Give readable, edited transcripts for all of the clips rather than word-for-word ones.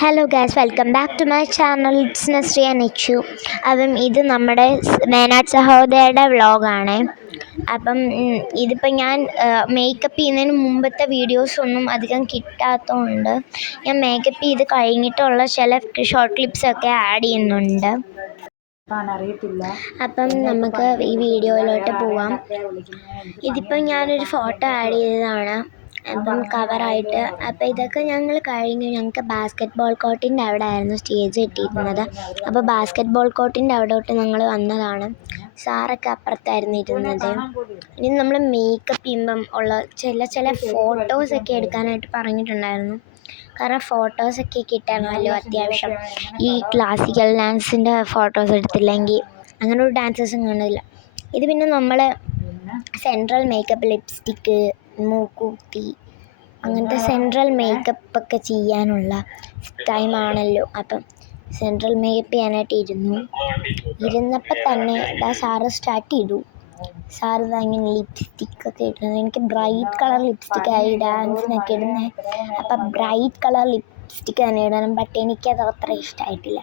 Hello guys, welcome back to my channel. It's Nazriya Nechu. അപ്പം ഇത് നമ്മുടെ മേനാട്ട് സഹോദയയുടെ വ്ളോഗാണ്. അപ്പം ഇതിപ്പോൾ ഞാൻ മേക്കപ്പ് ചെയ്യുന്നതിന് മുമ്പത്തെ വീഡിയോസൊന്നും അധികം കിട്ടാത്തതുകൊണ്ട് ഞാൻ മേക്കപ്പ് ചെയ്ത് കഴിഞ്ഞിട്ടുള്ള ചില ഷോർട്ട് ക്ലിപ്സൊക്കെ ആഡ് ചെയ്യുന്നുണ്ട്. അപ്പം നമുക്ക് ഈ വീഡിയോയിലോട്ട് പോവാം. ഇതിപ്പം ഞാനൊരു ഫോട്ടോ ആഡ് ചെയ്തതാണ്, അപ്പം കവറായിട്ട്. അപ്പോൾ ഇതൊക്കെ ഞങ്ങൾ കഴിഞ്ഞു. ഞങ്ങൾക്ക് ബാസ്ക്കറ്റ് ബോൾ കോർട്ടിൻ്റെ അവിടെ ആയിരുന്നു സ്റ്റേജ് കിട്ടിയിരുന്നത്. അപ്പോൾ ബാസ്ക്കറ്റ് ബോൾ കോർട്ടിൻ്റെ അവിടോട്ട് ഞങ്ങൾ വന്നതാണ്. സാറൊക്കെ അപ്പുറത്തായിരുന്നു ഇരുന്നത്. ഇനി നമ്മൾ മേക്കപ്പ് ചെയ്യുമ്പം ഉള്ള ചില ഫോട്ടോസൊക്കെ എടുക്കാനായിട്ട് പറഞ്ഞിട്ടുണ്ടായിരുന്നു. കാരണം ഫോട്ടോസൊക്കെ കിട്ടണമല്ലോ അത്യാവശ്യം. ഈ ക്ലാസിക്കൽ ഡാൻസിൻ്റെ ഫോട്ടോസ് എടുത്തില്ലെങ്കിൽ അങ്ങനെ ഒരു ഡാൻസസും കാണില്ല. ഇത് പിന്നെ നമ്മൾ സെൻട്രൽ മേക്കപ്പ്, ലിപ്സ്റ്റിക്ക്, മൂക്കുത്തി, അങ്ങനത്തെ സെൻട്രൽ മേക്കപ്പൊക്കെ ചെയ്യാനുള്ള ടൈമാണല്ലോ. അപ്പം സെൻട്രൽ മേക്കപ്പ് ചെയ്യാനായിട്ട് ഇരുന്നപ്പോൾ തന്നെ സാറ് സ്റ്റാർട്ട് ചെയ്തു. സാറ് ഇങ്ങനെ ലിപ്സ്റ്റിക്കൊക്കെ ഇടുന്നത്, എനിക്ക് ബ്രൈറ്റ് കളർ ലിപ്സ്റ്റിക്കായി ഡാൻസിനൊക്കെ ഇടുന്നത്. അപ്പം ബ്രൈറ്റ് കളർ ലിപ്സ്റ്റിക്ക് തന്നെ ഇടണം. ബട്ട് എനിക്കത് അത്ര ഇഷ്ടമായിട്ടില്ല.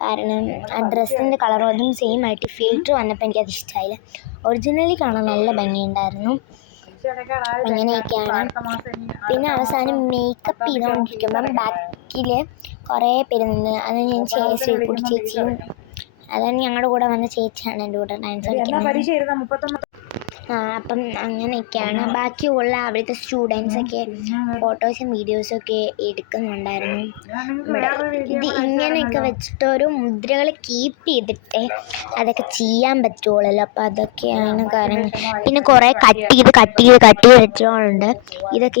കാരണം ആ ഡ്രസ്സിൻ്റെ കളറും അതും സെയിം ആയിട്ട് ഫിൽറ്റർ വന്നപ്പോൾ എനിക്കത് ഇഷ്ടമായില്ല. ഒറിജിനലി കാണാൻ നല്ല ഭംഗിയുണ്ടായിരുന്നു. അങ്ങനെയൊക്കെയാണ്. പിന്നെ അവസാനം മേക്കപ്പ് ചെയ്തുകൊണ്ടിരിക്കുമ്പം ബാക്കിൽ കുറേ പേര് നിന്ന്. അത് ഞാൻ ശ്രീകുട്ടി ചേച്ചിയും, അതാണ് ഞങ്ങളുടെ കൂടെ വന്ന ചേച്ചിയാണ് എൻ്റെ കൂടെ ഡാൻസ് കളിക്കുന്നത്. അപ്പം അങ്ങനെയൊക്കെയാണ്. ബാക്കിയുള്ള അവിടുത്തെ സ്റ്റുഡൻസൊക്കെ ഫോട്ടോസും വീഡിയോസൊക്കെ എടുക്കുന്നുണ്ടായിരുന്നു. ഇത് ഇങ്ങനെയൊക്കെ വെച്ചിട്ട് ഓരോ മുദ്രകൾ കീപ്പ് ചെയ്തിട്ടേ അതൊക്കെ ചെയ്യാൻ പറ്റുള്ളൂ. അപ്പോൾ അതൊക്കെയാണ് കാര്യങ്ങൾ. പിന്നെ കുറേ കട്ട് ചെയ്ത് വെച്ചോളുണ്ട്. ഇതൊക്കെ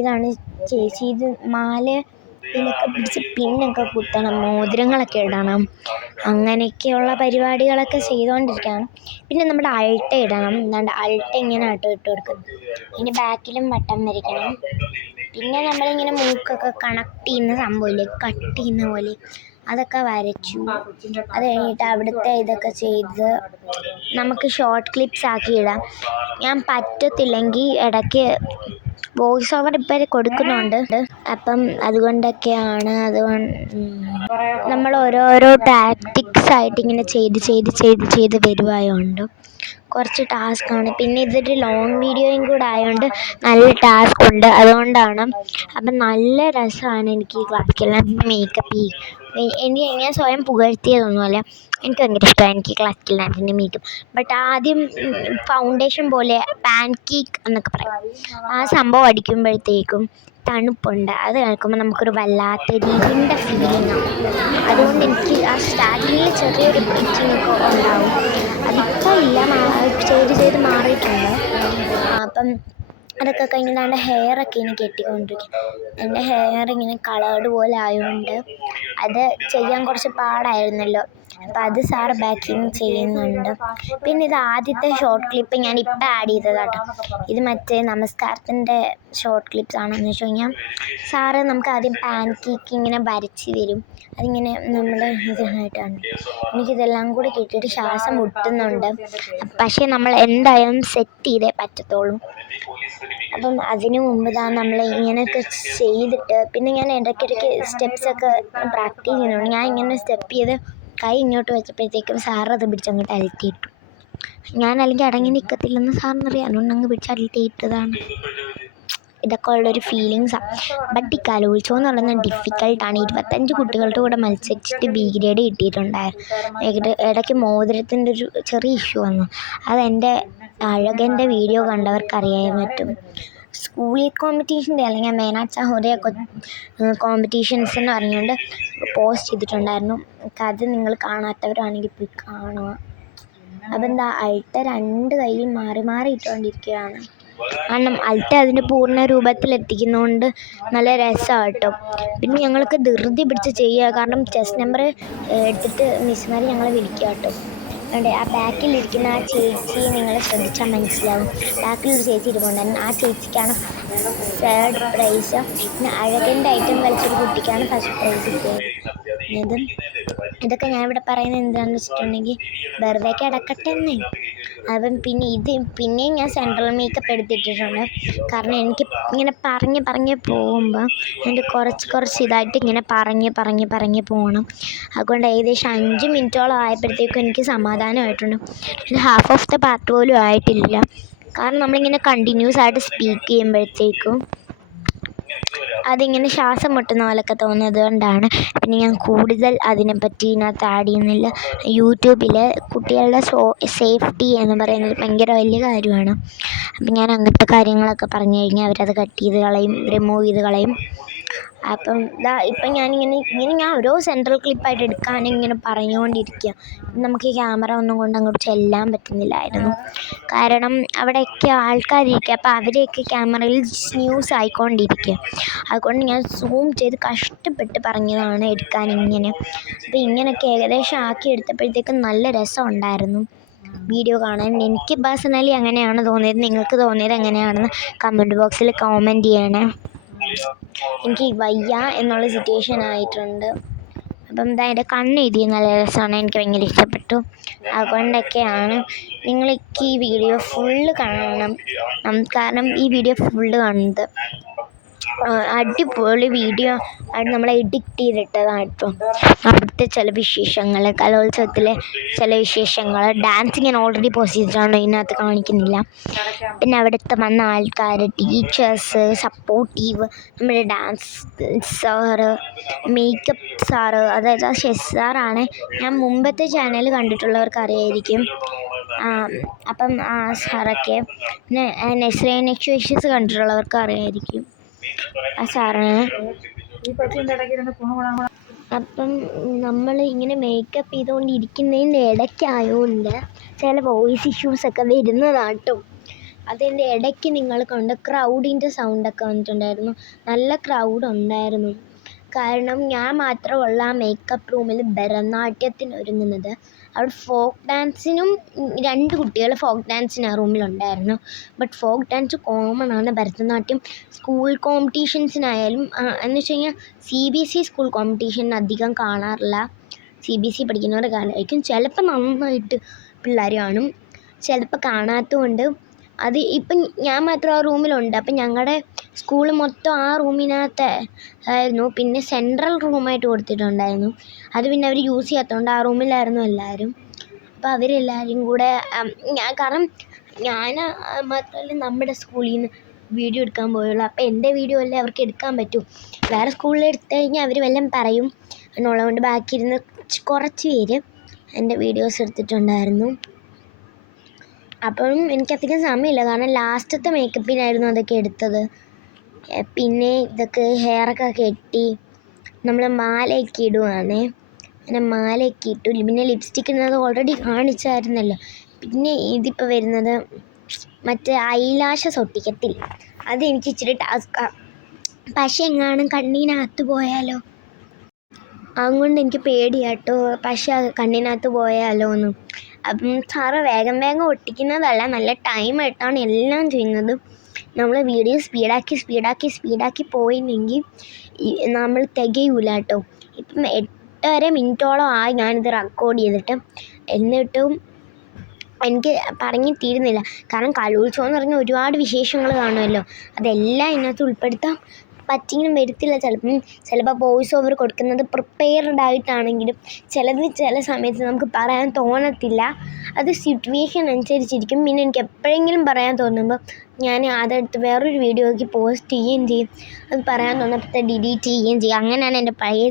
ഇതാണ് ചേച്ചി. ഇത് മാല ഇതിലൊക്കെ പിടിച്ച് പിന്നൊക്കെ കുത്തണം, മോതിരങ്ങളൊക്കെ ഇടണം, അങ്ങനെയൊക്കെയുള്ള പരിപാടികളൊക്കെ ചെയ്തുകൊണ്ടിരിക്കുകയാണ്. പിന്നെ നമ്മുടെ അൾട്ട ഇടണം. എന്താണ്ട് അൾട്ട ഇങ്ങനെ ഇട്ട് കൊടുക്കുന്നത്. ഇനി ബാക്കിലും വട്ടം വരയ്ക്കണം. പിന്നെ നമ്മളിങ്ങനെ മൂക്കൊക്കെ കണക്ട് ചെയ്യുന്ന സംഭവമില്ലേ, കട്ട് ചെയ്യുന്ന പോലെ, അതൊക്കെ വരച്ചു. അത് കഴിഞ്ഞിട്ട് അവിടുത്തെ ഇതൊക്കെ ചെയ്ത് നമുക്ക് ഷോർട്ട് ക്ലിപ്സ് ആക്കി ഇടാം. ഞാൻ പറ്റത്തില്ലെങ്കിൽ ഇടയ്ക്ക് വോയിസ് ഓവർ ഇപ്പോൾ കൊടുക്കുന്നുണ്ട്. അപ്പം അതുകൊണ്ടൊക്കെയാണ്. നമ്മൾ ഓരോരോ ടാക്ടിക്സ് ആയിട്ട് ഇങ്ങനെ ചെയ്ത് വരുവായതുകൊണ്ട് കുറച്ച് ടാസ്ക്കാണ്. പിന്നെ ഇതൊരു ലോങ് വീഡിയോയും കൂടെ ആയതുകൊണ്ട് നല്ല ടാസ്ക് ഉണ്ട്. അതുകൊണ്ടാണ്. അപ്പം നല്ല രസമാണ് എനിക്ക് ഈ ക്ലാസിക്കൽ ഡാൻസ് മേക്കപ്പ് ഞാൻ സ്വയം പുകഴ്ത്തിയതൊന്നുമല്ല. എനിക്ക് ഭയങ്കര ഇഷ്ടമാണ് എനിക്ക് ക്ലാസിക്കൽ ഡാൻസിൻ്റെ മേക്കപ്പ്. ബട്ട് ആദ്യം ഫൗണ്ടേഷൻ പോലെ പാൻ കേക്ക് എന്നൊക്കെ പറയും, ആ സംഭവം അടിക്കുമ്പോഴത്തേക്കും തണുപ്പുണ്ട്. അത് കേൾക്കുമ്പോൾ നമുക്കൊരു വല്ലാത്ത രീതിൻ്റെ ഫീലിംഗാണ്. അതുകൊണ്ട് എനിക്ക് ആ സ്റ്റാർട്ടിങ്ങിൽ ചെറിയൊരു ബ്രീച്ചിങ്ങൊക്കെ ഉണ്ടാവും. അതിപ്പോൾ ഇല്ല, ചെയ്ത് മാറിയിട്ടുണ്ട്. അപ്പം അതൊക്കെ കഴിഞ്ഞിട്ട് ഹെയറൊക്കെ ഇനി കെട്ടിക്കൊണ്ടിരിക്കും. എൻ്റെ ഹെയർ ഇങ്ങനെ കളേർഡ് പോലെ ആയതുകൊണ്ട് അത് ചെയ്യാൻ കുറച്ച് പാടായിരുന്നല്ലോ. അപ്പം അത് സാറ് ബാക്കിങ് ചെയ്യുന്നുണ്ട്. പിന്നെ ഇത് ആദ്യത്തെ ഷോർട്ട് ക്ലിപ്പ് ഞാനിപ്പോൾ ആഡ് ചെയ്തതാട്ടോ. ഇത് മറ്റേ നമസ്കാരത്തിൻ്റെ ഷോർട്ട് ക്ലിപ്സ് ആണെന്ന് വെച്ച് കഴിഞ്ഞാൽ സാറ് നമുക്ക് ആദ്യം പാൻ കേക്ക് ഇങ്ങനെ വരച്ച് തരും. അതിങ്ങനെ നമ്മൾ ഇതിനായിട്ടാണ്. എനിക്കിതെല്ലാം കൂടി കിട്ടിയിട്ട് ശ്വാസം മുട്ടുന്നുണ്ട്. പക്ഷേ നമ്മൾ എന്തായാലും സെറ്റ് ചെയ്തേ പറ്റത്തുള്ളൂ. അപ്പം അതിനു മുമ്പ് നമ്മൾ ഇങ്ങനെയൊക്കെ ചെയ്തിട്ട് പിന്നെ ഞാൻ ഇടയ്ക്കിടയ്ക്ക് സ്റ്റെപ്സൊക്കെ പ്രാക്ടീസ് ചെയ്യുന്നുണ്ട്. ഞാൻ ഇങ്ങനെ സ്റ്റെപ്പ് ചെയ്ത് കൈ ഇങ്ങോട്ട് വെച്ചപ്പോഴത്തേക്കും സാറത് പിടിച്ചങ്ങോട്ട് അഴുത്തിയിട്ടു. ഞാൻ അല്ലെങ്കിൽ അടങ്ങി നിൽക്കത്തില്ലെന്ന് സാറിനറിയാം, അതുകൊണ്ട് അങ്ങ് അഴുത്തിയിട്ടതാണ്. ഇതൊക്കെ ഉള്ളൊരു ഫീലിങ്സാണ്. ബട്ട് ഈ കലോത്സവം എന്ന് പറയുന്നത് ഡിഫിക്കൽട്ടാണ്. 25 കുട്ടികളുടെ കൂടെ മത്സരിച്ചിട്ട് ബി ഗ്രേഡ് കിട്ടിയിട്ടുണ്ടായിരുന്നു. ഇടയ്ക്ക് മോതിരത്തിൻ്റെ ഒരു ചെറിയ ഇഷ്യൂ വന്നു. അതെൻ്റെ അഴകൻ്റെ വീഡിയോ കണ്ടവർക്ക് അറിയാൻ പറ്റും. സ്കൂളിൽ കോമ്പറ്റീഷൻ്റെ അല്ലെങ്കിൽ മേനാട്ട് സഹോദയ കോമ്പറ്റീഷൻസ് എന്ന് പറഞ്ഞുകൊണ്ട് പോസ്റ്റ് ചെയ്തിട്ടുണ്ടായിരുന്നു. അത് നിങ്ങൾ കാണാത്തവരാണെങ്കിൽ പോയി കാണുക. അപ്പം അൾട്ട 2 കൈയിൽ മാറി ഇട്ടുകൊണ്ടിരിക്കുകയാണ്. കാരണം അൾട്ട അതിൻ്റെ പൂർണ്ണ രൂപത്തിലെത്തിക്കുന്നതുകൊണ്ട് നല്ല രസമാണ് കേട്ടോ. പിന്നെ ഞങ്ങൾക്ക് ധൃതി പിടിച്ച് ചെയ്യുക, കാരണം ചെസ് നമ്പർ എടുത്തിട്ട് മിസ്സുമാർ ഞങ്ങളെ വിളിക്കുക കേട്ടോ. അതുകൊണ്ട് ആ ബാക്കിലിരിക്കുന്ന ആ ചേച്ചിയെ നിങ്ങൾ ശ്രദ്ധിച്ചാൽ മനസ്സിലാവും. ബാക്കിലൊരു ചേച്ചി ഇരിപ്പുണ്ടായിരുന്നു. ആ ചേച്ചിക്കാണ് 3rd പ്രൈസ്. പിന്നെ അഴകൻ്റെ ഐറ്റം കളിച്ചൊരു കുട്ടിക്കാണ് 1st പ്രൈസ് കിട്ടിയത്. ഇതൊക്കെ ഞാൻ ഇവിടെ പറയുന്നത് എന്താണെന്ന് വെച്ചിട്ടുണ്ടെങ്കിൽ വെറുതെ കിടക്കട്ടെ എന്നേ. അപ്പം പിന്നെയും ഞാൻ സെൻട്രൽ മേക്കപ്പ് എടുത്തിട്ടിട്ടുണ്ട്. കാരണം എനിക്ക് ഇങ്ങനെ പറഞ്ഞ് പോകുമ്പോൾ എൻ്റെ കുറച്ച് ഇതായിട്ട് ഇങ്ങനെ പറഞ്ഞ് പോകണം. അതുകൊണ്ട് ഏകദേശം 5 മിനിറ്റോളം ആയപ്പോഴത്തേക്കും എനിക്ക് സമാധാനമായിട്ടുണ്ട്. ഇത് ഹാഫ് ഓഫ് ദ പാർട്ട് പോലും ആയിട്ടില്ല. കാരണം നമ്മളിങ്ങനെ കണ്ടിന്യൂസ് ആയിട്ട് സ്പീക്ക് ചെയ്യുമ്പോഴത്തേക്കും അതിങ്ങനെ ശ്വാസം മുട്ടുന്ന പോലൊക്കെ തോന്നുന്നത് കൊണ്ടാണ്. പിന്നെ ഞാൻ കൂടുതൽ അതിനെപ്പറ്റി ഇതിനകത്ത് ആഡ് ചെയ്യുന്നില്ല. യൂട്യൂബിൽ കുട്ടികളുടെ സേഫ്റ്റി എന്ന് പറയുന്നത് ഭയങ്കര വലിയ കാര്യമാണ്. അപ്പം ഞാൻ അങ്ങനത്തെ കാര്യങ്ങളൊക്കെ പറഞ്ഞു കഴിഞ്ഞാൽ അവരത് കട്ട് ചെയ്ത് കളയും, റിമൂവ് ചെയ്ത് കളയും. അപ്പം ഇപ്പം ഇങ്ങനെ ഞാൻ ഓരോ സെൻട്രൽ ക്ലിപ്പായിട്ട് എടുക്കാനിങ്ങനെ പറഞ്ഞുകൊണ്ടിരിക്കുക. നമുക്ക് ഈ ക്യാമറ ഒന്നും കൊണ്ട് അങ്ങോട്ട് ചെല്ലാൻ പറ്റുന്നില്ലായിരുന്നു. കാരണം അവിടെയൊക്കെ ആൾക്കാരിരിക്കുക. അപ്പോൾ അവരെയൊക്കെ ക്യാമറയിൽ ന്യൂസ് ആയിക്കൊണ്ടിരിക്കുക. അതുകൊണ്ട് ഞാൻ സൂം ചെയ്ത് കഷ്ടപ്പെട്ട് പറഞ്ഞതാണ് എടുക്കാനിങ്ങനെ. അപ്പോൾ ഇങ്ങനെയൊക്കെ ഏകദേശം ആക്കി എടുത്തപ്പോഴത്തേക്കും നല്ല രസമുണ്ടായിരുന്നു വീഡിയോ കാണാൻ. എനിക്ക് പേഴ്സണലി അങ്ങനെയാണ് തോന്നിയത്. നിങ്ങൾക്ക് തോന്നിയത് എങ്ങനെയാണെന്ന് കമൻറ്റ് ബോക്സിൽ കമൻറ്റ് ചെയ്യണേ. എനിക്ക് വയ്യ എന്നുള്ള സിറ്റുവേഷൻ ആയിട്ടുണ്ട്. അപ്പം എൻ്റെ കണ്ണെഴുതി നല്ല രസമാണ്, എനിക്ക് ഭയങ്കര ഇഷ്ടപ്പെട്ടു. അതുകൊണ്ടൊക്കെയാണ് നിങ്ങൾക്ക് ഈ വീഡിയോ ഫുള്ള് കാണണം. കാരണം ഈ വീഡിയോ ഫുള്ള് കാണുന്നത് അടിപൊളി വീഡിയോ ആയിട്ട് നമ്മൾ എഡിറ്റ് ചെയ്തിട്ടതാണ് കേട്ടോ. അവിടുത്തെ ചില വിശേഷങ്ങൾ, കലോത്സവത്തിലെ ചില വിശേഷങ്ങൾ, ഡാൻസ് ഞാൻ ഓൾറെഡി പോസ്റ്റ് ചെയ്തിട്ടാണ്, ഇതിനകത്ത് കാണിക്കുന്നില്ല. പിന്നെ അവിടുത്തെ വന്ന ആൾക്കാർ, ടീച്ചേഴ്സ്, സപ്പോർട്ടീവ്, നമ്മുടെ ഡാൻസ് സാറ്, മേക്കപ്പ് സാറ്, അതായത് ആ ഷെഫ് സാറാണ്. ഞാൻ മുമ്പത്തെ ചാനൽ കണ്ടിട്ടുള്ളവർക്ക് അറിയായിരിക്കും. അപ്പം ആ സാറൊക്കെ പിന്നെ നെസ്രൈൻ എക്സ്പ്രഷൻസ് കണ്ടിട്ടുള്ളവർക്ക് അറിയായിരിക്കും ആ സാറിന്. അപ്പം നമ്മൾ ഇങ്ങനെ മേക്കപ്പ് ചെയ്തുകൊണ്ടിരിക്കുന്നതിൻ്റെ ഇടയ്ക്കായതുകൊണ്ട് ചില വോയിസ് ഇഷ്യൂസൊക്കെ വരുന്നതാട്ടോ. അതിൻ്റെ ഇടയ്ക്ക് നിങ്ങൾ കണ്ട ക്രൗഡിൻ്റെ സൗണ്ടൊക്കെ വന്നിട്ടുണ്ടായിരുന്നു. നല്ല ക്രൗഡ് ഉണ്ടായിരുന്നു. കാരണം ഞാൻ മാത്രമുള്ള ആ മേക്കപ്പ് റൂമിൽ ഭരതനാട്യത്തിന് ഒരുങ്ങുന്നത്. അവിടെ ഫോക്ക് ഡാൻസിനും 2 കുട്ടികൾ ഫോക്ക് ഡാൻസിന് ആ റൂമിലുണ്ടായിരുന്നു. ബട്ട് ഫോക്ക് ഡാൻസ് കോമൺ ആണ്. ഭരതനാട്യം സ്കൂൾ കോമ്പറ്റീഷൻസിനായാലും എന്ന് വെച്ച് കഴിഞ്ഞാൽ CBSE സ്കൂൾ കോമ്പറ്റീഷന് അധികം കാണാറില്ല. CBSE പഠിക്കുന്നവർ കാണായിരിക്കും. ചിലപ്പോൾ നന്നായിട്ട് പിള്ളേർ കാണും, ചിലപ്പോൾ കാണാത്തതുകൊണ്ട്. അത് ഇപ്പം ഞാൻ മാത്രം ആ റൂമിലുണ്ട്. അപ്പം ഞങ്ങളുടെ സ്കൂൾ മൊത്തം ആ റൂമിനകത്ത് ആയിരുന്നു. പിന്നെ സെൻട്രൽ റൂമായിട്ട് കൊടുത്തിട്ടുണ്ടായിരുന്നു. അത് പിന്നെ അവർ യൂസ് ചെയ്യാത്തതുകൊണ്ട് ആ റൂമിലായിരുന്നു എല്ലാവരും. അപ്പോൾ അവരെല്ലാവരും കൂടെ കാരണം ഞാൻ മാത്രമല്ല നമ്മുടെ സ്കൂളിൽ നിന്ന് വീഡിയോ എടുക്കാൻ പോയുള്ളൂ. അപ്പോൾ എൻ്റെ വീഡിയോ അല്ലേ അവർക്ക് എടുക്കാൻ പറ്റൂ. വേറെ സ്കൂളിൽ എടുത്തു കഴിഞ്ഞാൽ അവർ വല്ലതും പറയും എന്നുള്ളതുകൊണ്ട് ബാക്കിയിരുന്ന് കുറച്ച് പേര് എൻ്റെ വീഡിയോസ് എടുത്തിട്ടുണ്ടായിരുന്നു. അപ്പം എനിക്കധികം സമയമില്ല, കാരണം ലാസ്റ്റത്തെ മേക്കപ്പിനായിരുന്നു അതൊക്കെ എടുത്തത്. പിന്നെ ഇതൊക്കെ ഹെയറൊക്കെ കെട്ടി നമ്മൾ മാലയൊക്കെ ഇടുവാണേ. അങ്ങനെ മാലയൊക്കെ ഇട്ടു. പിന്നെ ലിപ്സ്റ്റിക് ഇടുന്നത് ഓൾറെഡി കാണിച്ചായിരുന്നല്ലോ. പിന്നെ ഇതിപ്പോൾ വരുന്നത് മറ്റേ ഐലാഷസ് ഒട്ടിക്കത്തില്ല. അതെനിക്ക് ഇച്ചിരി ടാസ്ക്കാണ്. പക്ഷേ എങ്ങാനും കണ്ണിനകത്ത് പോയാലോ, അതുകൊണ്ട് എനിക്ക് പേടിയാട്ടോ. പക്ഷേ കണ്ണിനകത്ത് പോയാലോ എന്ന്. അപ്പം സാറ് വേഗം ഒട്ടിക്കുന്നതല്ല, നല്ല ടൈമായിട്ടാണ് എല്ലാം ചെയ്യുന്നത്. നമ്മൾ വീഡിയോ സ്പീഡാക്കി പോയില്ലെങ്കിൽ നമ്മൾ തികയൂല കേട്ടോ. ഇപ്പം 8.5 മിനിറ്റോളം ആയി ഞാനിത് റെക്കോർഡ് ചെയ്തിട്ട്. എന്നിട്ടും എനിക്ക് പറഞ്ഞ് തീരുന്നില്ല. കാരണം കലോത്സവം എന്ന് പറഞ്ഞാൽ ഒരുപാട് വിശേഷങ്ങൾ കാണുമല്ലോ. അതെല്ലാം ഇതിനകത്ത് ഉൾപ്പെടുത്താൻ പറ്റിയെങ്കിലും വരത്തില്ല. ചിലപ്പോൾ വോയിസ് ഓവർ കൊടുക്കുന്നത് പ്രിപ്പയർഡ് ആയിട്ടാണെങ്കിലും ചില സമയത്ത് നമുക്ക് പറയാൻ തോന്നത്തില്ല. അത് സിറ്റുവേഷൻ അനുസരിച്ചിരിക്കും. പിന്നെ എനിക്ക് എപ്പോഴെങ്കിലും പറയാൻ തോന്നുമ്പോൾ ഞാൻ അതെടുത്ത് വേറൊരു വീഡിയോയ്ക്ക് പോസ്റ്റ് ചെയ്യുകയും ചെയ്യും. അത് പറയാൻ തോന്നപ്പോൾ ഡിലീറ്റ് ചെയ്യുകയും ചെയ്യും. അങ്ങനെയാണ് എൻ്റെ പഴയ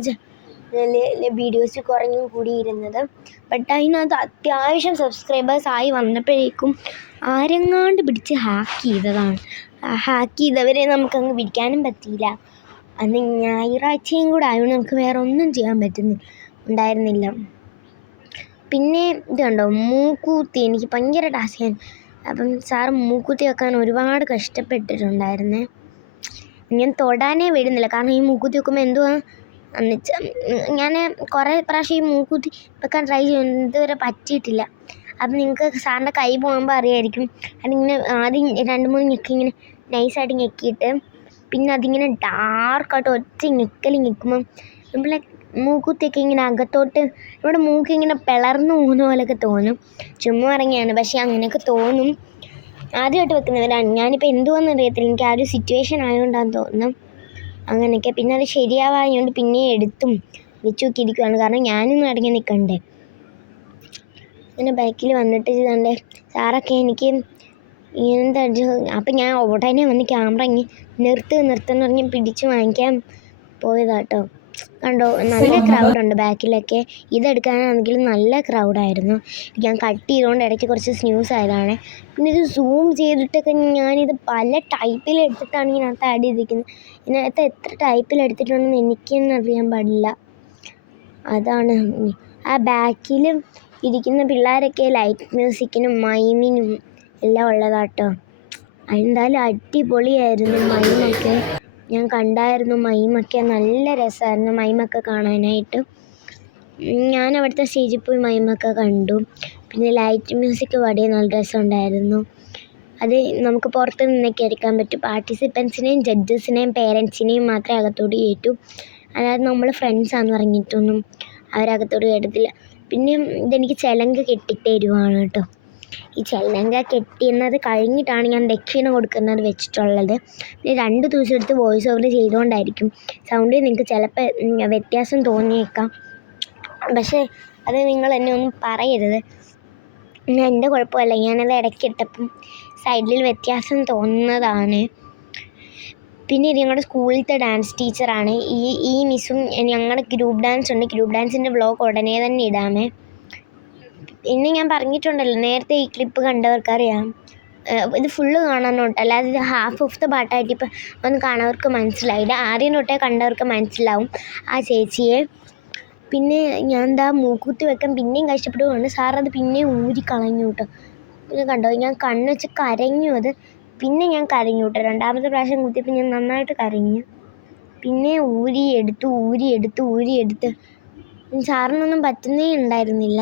വീഡിയോസ് കുറഞ്ഞു കൂടിയിരുന്നത്. ബട്ട് അതിനകത്ത് അത്യാവശ്യം സബ്സ്ക്രൈബേഴ്സ് ആയി വന്നപ്പോഴേക്കും ആരെങ്ങാണ്ട് പിടിച്ച് ഹാക്ക് ചെയ്തതാണ്. ഹാക്ക് ചെയ്തവരെ നമുക്കങ്ങ് പിടിക്കാനും പറ്റിയില്ല. അന്ന് ഞായറാഴ്ചയും കൂടെ ആയതുകൊണ്ട് നമുക്ക് വേറെ ഒന്നും ചെയ്യാൻ ഉണ്ടായിരുന്നില്ല. പിന്നെ ഇത് കണ്ടോ, മൂക്കൂത്തി എനിക്ക് ഭയങ്കര ടാസ്ക്കാണ്. അപ്പം സാറ് മൂക്കൂത്തി വെക്കാൻ ഒരുപാട് കഷ്ടപ്പെട്ടിട്ടുണ്ടായിരുന്നേ. ഞാൻ തൊടാനേ വിടുന്നില്ല, കാരണം ഈ മൂക്കൂത്തി വെക്കുമ്പോൾ എന്തുവാ എന്നുവെച്ചാൽ ഞാൻ കുറേ പ്രാവശ്യം ഈ മൂക്കൂത്തി വെക്കാൻ ട്രൈ ചെയ്യുന്നു, ഇതുവരെ പറ്റിയിട്ടില്ല. അപ്പം നിങ്ങൾക്ക് സാറിൻ്റെ കൈ പോകുമ്പോൾ അറിയായിരിക്കും. അതിങ്ങനെ ആദ്യം 2-3 ഞെക്കി ഇങ്ങനെ നൈസായിട്ട് ഞെക്കിയിട്ട് പിന്നെ അതിങ്ങനെ ഡാർക്കായിട്ട് ഒറ്റ ഞെക്കൽ ഞെക്കുമ്പം നമ്മളെ മൂക്കുത്തിയൊക്കെ ഇങ്ങനെ അകത്തോട്ട് ഇവിടെ മൂക്കിങ്ങനെ പിളർന്നു പോകുന്ന പോലെയൊക്കെ തോന്നും. ചുമ്മാ ഇറങ്ങിയാണ്, പക്ഷെ അങ്ങനെയൊക്കെ തോന്നും. ആദ്യമായിട്ട് വെക്കുന്നവരാണ്. ഞാനിപ്പോൾ എന്തുവാന്ന് അറിയത്തില്ല, എനിക്ക് ആ ഒരു സിറ്റുവേഷൻ ആയതുകൊണ്ടാണെന്ന് തോന്നുന്നു അങ്ങനെയൊക്കെ. പിന്നെ അത് ശരിയാവാഞ്ഞുകൊണ്ട് പിന്നെ എടുത്തും വെച്ച് നോക്കിയിരിക്കുകയാണ്, കാരണം ഞാനൊന്നും അടങ്ങി നിൽക്കണ്ടേ. അങ്ങനെ ബാക്കിൽ വന്നിട്ട് ചെയ്തേ സാറൊക്കെ എനിക്ക് ഇങ്ങനത്തെ അപ്പം ഞാൻ ഉടനെ വന്ന് ക്യാമറ ഇങ്ങനെ നിർത്തുന്ന പറഞ്ഞ് പിടിച്ച് വാങ്ങിക്കാൻ പോയതാട്ടോ. കണ്ടോ, നല്ല ക്രൗഡുണ്ട് ബാക്കിലൊക്കെ. ഇതെടുക്കാനാണെങ്കിലും നല്ല ക്രൗഡായിരുന്നു. ഞാൻ കട്ട് ചെയ്തുകൊണ്ട് ഇടയ്ക്ക് കുറച്ച് സ്നൂസ് ആയതാണ്. പിന്നെ ഇത് സൂം ചെയ്തിട്ടൊക്കെ ഞാനിത് പല ടൈപ്പിലെടുത്തിട്ടാണ് ഇതിനകത്ത് ആഡ് ചെയ്തിരിക്കുന്നത്. ഇതിനകത്ത് എത്ര ടൈപ്പിലെടുത്തിട്ടുണ്ടെന്ന് എനിക്ക് തന്നെ അറിയാൻ പാടില്ല. അതാണ് ആ ബാക്കിൽ ഇരിക്കുന്ന പിള്ളേരൊക്കെ ലൈറ്റ് മ്യൂസിക്കിനും മൈമിനും എല്ലാം ഉള്ളതാട്ടോ. എന്തായാലും അടിപൊളിയായിരുന്നു മൈമൊക്കെ. ഞാൻ കണ്ടായിരുന്നു മൈമൊക്കെ, നല്ല രസമായിരുന്നു മൈമൊക്കെ കാണാനായിട്ട്. ഞാൻ അവിടുത്തെ സ്റ്റേജിൽ പോയി മൈമൊക്കെ കണ്ടു. പിന്നെ ലൈറ്റ് മ്യൂസിക് പാടിയ നല്ല രസമുണ്ടായിരുന്നു. അത് നമുക്ക് പുറത്ത് നിന്നൊക്കെ എടുക്കാൻ പറ്റും. പാർട്ടിസിപ്പൻസിനെയും ജഡ്ജസിനെയും പേരൻസിനെയും മാത്രമേ അകത്തോട്ട് കയറ്റൂ. അതായത് നമ്മൾ ഫ്രണ്ട്സാന്ന് പറഞ്ഞിട്ടൊന്നും അവരകത്തോട്ട് കയറ്റത്തില്ല. പിന്നെ ഇതെനിക്ക് ചെലങ്ക കെട്ടിത്തരുവാണ് കേട്ടോ. ഈ ചെലങ്ക കെട്ടിയുന്നത് കഴിഞ്ഞിട്ടാണ് ഞാൻ ദക്ഷിണ കൊടുക്കുന്നത് വെച്ചിട്ടുള്ളത്. പിന്നെ 2 ദിവസം എടുത്ത് വോയിസ് ഓവർ ചെയ്തുകൊണ്ടായിരിക്കും. സൗണ്ടിൽ നിങ്ങൾക്ക് ചിലപ്പോൾ വ്യത്യാസം തോന്നിയേക്കാം, പക്ഷേ അത് നിങ്ങൾ എന്നെ ഒന്നും പറയരുത്. എൻ്റെ കുഴപ്പമല്ല, ഞാനത് ഇടയ്ക്കിട്ടപ്പം സൈഡിൽ വ്യത്യാസം തോന്നുന്നതാണ്. പിന്നെ ഇത് ഞങ്ങളുടെ സ്കൂളിലത്തെ ഡാൻസ് ടീച്ചറാണ് ഈ മിസ്സും. ഞങ്ങളുടെ ഗ്രൂപ്പ് ഡാൻസ് ഉണ്ട്, ഗ്രൂപ്പ് ഡാൻസിൻ്റെ വ്ളോഗ് ഉടനെ തന്നെ ഇടാമേ. പിന്നെ ഞാൻ പറഞ്ഞിട്ടുണ്ടല്ലോ നേരത്തെ, ഈ ക്ലിപ്പ് കണ്ടവർക്കറിയാം. ഇത് ഫുള്ള് കാണാനോട്ട്, അല്ലാതെ ഇത് ഹാഫ് ഓഫ് ദ പാട്ടായിട്ട് ഇപ്പം ഒന്ന് കാണവർക്ക് മനസ്സിലായില്ല. ആദ്യം തൊട്ടേ കണ്ടവർക്ക് മനസ്സിലാവും ആ ചേച്ചിയെ. പിന്നെ ഞാൻ എന്താ മൂക്കുത്തി വെക്കാൻ പിന്നെയും കഷ്ടപ്പെടുകയാണ്. സാറത് പിന്നെയും ഊരിക്കളഞ്ഞു കേട്ടോ. പിന്നെ കണ്ടോ, ഞാൻ കണ്ണ് വെച്ച് കരഞ്ഞു. അത് പിന്നെ ഞാൻ കരഞ്ഞു കേട്ടോ. 2ാമത്തെ പ്രാവശ്യം കുത്തിയപ്പോൾ ഞാൻ നന്നായിട്ട് കരഞ്ഞു. പിന്നെ ഊരിയെടുത്ത് സാറിനൊന്നും പറ്റുന്നേ ഉണ്ടായിരുന്നില്ല.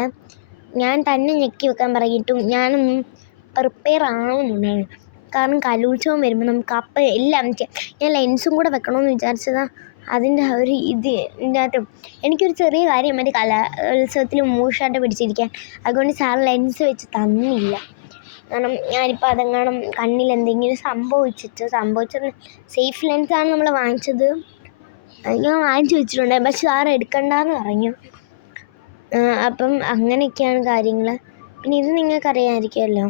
ഞാൻ തന്നെ ഞെക്കി വെക്കാൻ പറഞ്ഞിട്ടും ഞാനൊന്നും പ്രിപ്പയർ ആവുന്നുണ്ടായിരുന്നു. കാരണം കലോത്സവം വരുമ്പോൾ നമുക്ക് അപ്പം എല്ലാം ഞാൻ ലെൻസും കൂടെ വെക്കണമെന്ന് വിചാരിച്ചതാണ്. അതിൻ്റെ ഒരു ഇതിൻ്റെ അകത്ത് എനിക്കൊരു ചെറിയ കാര്യം മറ്റേ കലോത്സവത്തിൽ മൂഷാട്ട പിടിച്ചിരിക്കാൻ, അതുകൊണ്ട് സാർ ലെൻസ് വെച്ച് തന്നില്ല. കാരണം ഞാനിപ്പോൾ അതെങ്ങാനും കണ്ണിൽ എന്തെങ്കിലും സംഭവിച്ചത് സേഫ് ലെൻസാണ് നമ്മൾ വാങ്ങിച്ചത്. ഞാൻ വാങ്ങിച്ചു വെച്ചിട്ടുണ്ട്, പക്ഷെ സാർ എടുക്കണ്ടെന്ന് പറഞ്ഞു. അപ്പം അങ്ങനെയൊക്കെയാണ് കാര്യങ്ങൾ. പിന്നെ ഇത് നിങ്ങൾക്കറിയാമായിരിക്കുമല്ലോ,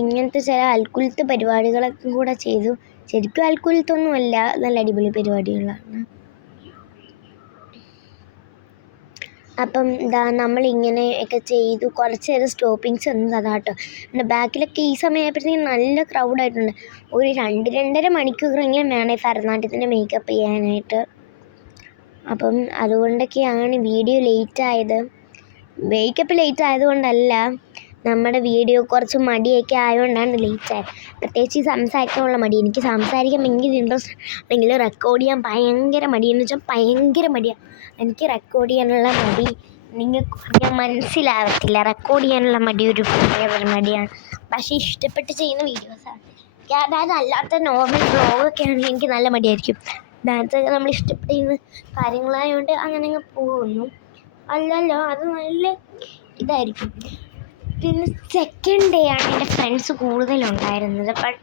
ഇങ്ങനത്തെ ചില അൽക്കുലത്ത് പരിപാടികളൊക്കെ കൂടെ ചെയ്തു. ശരിക്കും അൽക്കുലത്തൊന്നുമല്ല, നല്ല അടിപൊളി പരിപാടികളാണ്. അപ്പം നമ്മളിങ്ങനെയൊക്കെ ചെയ്തു. കുറച്ച് നേരം സ്റ്റോപ്പിങ്സ് അതാട്ടോ. പിന്നെ ബാക്കിലൊക്കെ ഈ സമയമായപ്പോഴത്തേക്കും നല്ല ക്രൗഡായിട്ടുണ്ട്. ഒരു 2-2.5 മണിക്കൂറെങ്കിലും വേണേ ഭരതനാട്യത്തിൻ്റെ മേക്കപ്പ് ചെയ്യാനായിട്ട്. അപ്പം അതുകൊണ്ടൊക്കെയാണ് വീഡിയോ ലേറ്റായത്. മേക്കപ്പ് ലേറ്റ് ആയതുകൊണ്ടല്ല, നമ്മുടെ വീഡിയോ കുറച്ച് മടിയൊക്കെ ആയതുകൊണ്ടാണ് ലേറ്റായത്. പ്രത്യേകിച്ച് ഈ സംസാരിക്കാനുള്ള മടി. എനിക്ക് സംസാരിക്കാൻ ഭയങ്കര ഇൻട്രസ്റ്റ് ആണെങ്കിൽ റെക്കോർഡ് ചെയ്യാൻ ഭയങ്കര മടിയെന്ന് വെച്ചാൽ ഭയങ്കര മടിയാണ്. എനിക്ക് റെക്കോർഡ് ചെയ്യാനുള്ള മടി നിങ്ങൾക്ക് പറഞ്ഞാൽ മനസ്സിലാവത്തില്ല. റെക്കോർഡ് ചെയ്യാനുള്ള മടി ഒരു വേറൊരു മടിയാണ്. പക്ഷേ ഇഷ്ടപ്പെട്ട് ചെയ്യുന്ന വീഡിയോസാണ്. അതായത് അല്ലാത്ത നോർമൽ വ്ളോഗൊക്കെ ആണെങ്കിൽ എനിക്ക് നല്ല മടിയായിരിക്കും. ഡാൻസൊക്കെ നമ്മൾ ഇഷ്ടപ്പെട്ട് ചെയ്യുന്ന കാര്യങ്ങളായതുകൊണ്ട് അങ്ങനെ അങ്ങ് പോകുന്നു. അല്ലല്ലോ, അത് നല്ല ഇതായിരിക്കും. പിന്നെ സെക്കൻഡ് ഡേ ആണ് എൻ്റെ ഫ്രണ്ട്സ് കൂടുതലുണ്ടായിരുന്നത്. ബട്ട്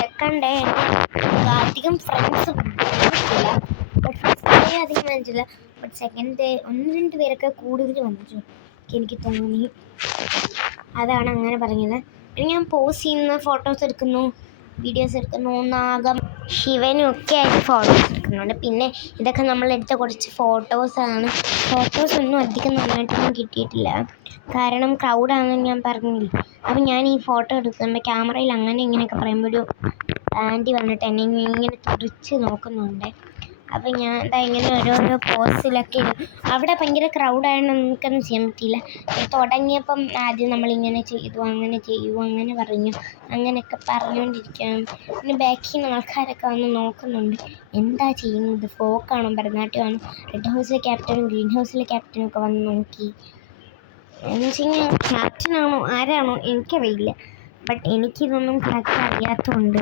സെക്കൻഡ് ഡേ അധികം ഫ്രണ്ട്സ് വന്നിട്ടില്ല. ബട്ട് ഫസ്റ്റ് ഡേ അധികം വന്നിട്ടില്ല. ബട്ട് സെക്കൻഡ് ഡേ 1-2 പേരൊക്കെ കൂടുതൽ വന്നിട്ടു എനിക്ക് തോന്നി. അതാണ് അങ്ങനെ പറഞ്ഞത്. പിന്നെ ഞാൻ പോസ്റ്റ് ചെയ്യുന്ന ഫോട്ടോസ് എടുക്കുന്നു, വീഡിയോസ് എടുക്കുന്നു. നാഗം ശിവനും ഒക്കെ ആയിട്ട് ഫോട്ടോസ് എടുക്കുന്നുണ്ട്. പിന്നെ ഇതൊക്കെ നമ്മളെടുത്ത കുറച്ച് ഫോട്ടോസാണ്. ഫോട്ടോസൊന്നും അധികം നന്നായിട്ടൊന്നും കിട്ടിയിട്ടില്ല, കാരണം ക്രൗഡാണെന്ന് ഞാൻ പറഞ്ഞില്ലേ. അപ്പം ഞാൻ ഈ ഫോട്ടോ എടുക്കുമ്പോൾ ക്യാമറയിൽ അങ്ങനെ ഇങ്ങനെയൊക്കെ പറയുമ്പോൾ ഒരു ആൻറ്റി വന്നിട്ട് എന്നെ ഇങ്ങനെ തുറിച്ച് നോക്കുന്നുണ്ട്. അപ്പം ഞാൻ ഇങ്ങനെ ഓരോരോ പോസിലൊക്കെ അവിടെ ഭയങ്കര ക്രൗഡായതുകൊണ്ട് നമുക്കൊന്നും ചെയ്യാൻ പറ്റിയില്ല. തുടങ്ങിയപ്പം ആദ്യം നമ്മളിങ്ങനെ ചെയ്തു, അങ്ങനെ പറഞ്ഞു, അങ്ങനെയൊക്കെ പറഞ്ഞുകൊണ്ടിരിക്കുകയാണ്. പിന്നെ ബാക്കിൽ നിന്ന് ആൾക്കാരൊക്കെ വന്ന് നോക്കുന്നുണ്ട്, എന്താ ചെയ്യുന്നത്, ഫോക്കാണോ ഭരതനാട്യമാണോ. റെഡ് ഹൗസിലെ ക്യാപ്റ്റനും ഗ്രീൻ ഹൗസിലെ ക്യാപ്റ്റനും ഒക്കെ വന്ന് നോക്കി. എന്ന് വെച്ച് കഴിഞ്ഞാൽ ക്യാപ്റ്റനാണോ ആരാണോ എനിക്കറിയില്ല. ബട്ട് എനിക്കിതൊന്നും കറക്റ്റ് അറിയാത്തതുകൊണ്ട്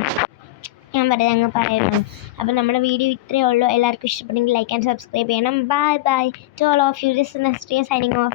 ഞാൻ വെറുതെ അങ്ങ് പറയുന്നു. അപ്പോൾ നമ്മുടെ വീഡിയോ ഇത്രയേ ഉള്ളൂ. എല്ലാവർക്കും ഇഷ്ടപ്പെട്ടെങ്കിൽ ലൈക്ക് ആൻഡ് സബ്സ്ക്രൈബ് ചെയ്യണം. Bye bye to all of you. This next signing of.